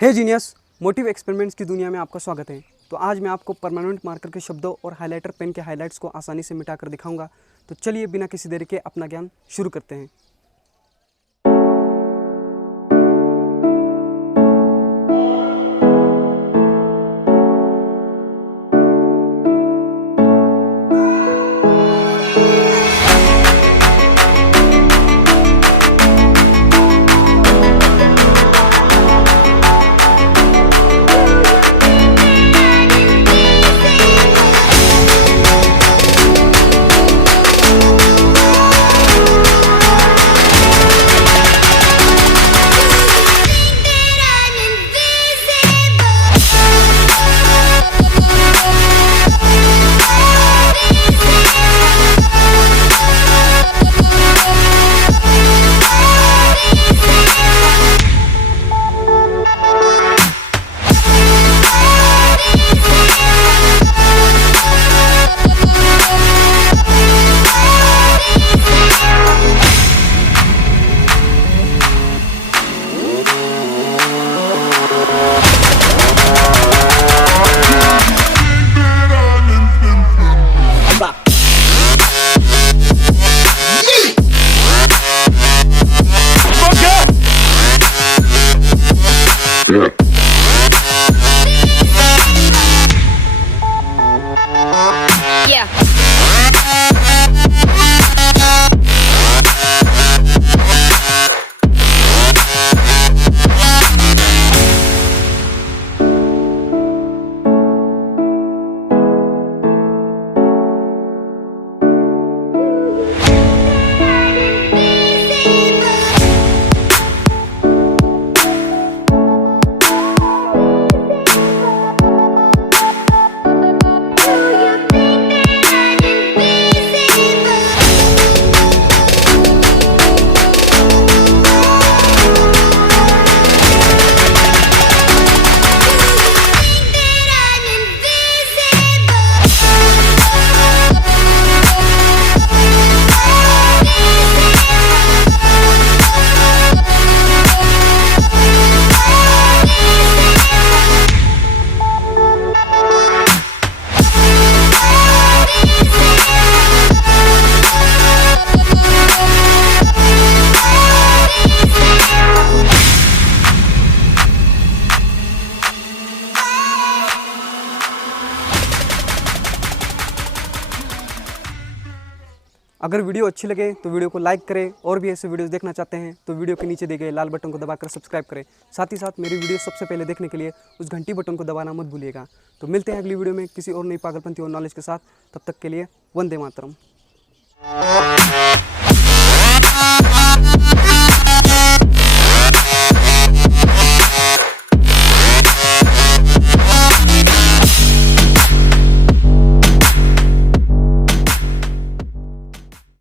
हे genius, motive experiments की दुनिया में आपका स्वागत है। तो आज मैं आपको परमानेंट मार्कर के शब्दों और हाइलाइटर पेन के हाइलाइट्स को आसानी से मिटाकर दिखाऊंगा। तो चलिए बिना किसी देरी के अपना ज्ञान शुरू करते हैं। अगर वीडियो अच्छी लगे तो वीडियो को लाइक करें और भी ऐसे वीडियोस देखना चाहते हैं तो वीडियो के नीचे दिए गए लाल बटन को दबाकर सब्सक्राइब करें। साथ ही साथ मेरी वीडियो सबसे पहले देखने के लिए उस घंटी बटन को दबाना मत भूलिएगा। तो मिलते हैं अगली वीडियो में किसी और नई पागलपंती और नॉलेज के साथ। तब तक के लिए वंदे मातरम।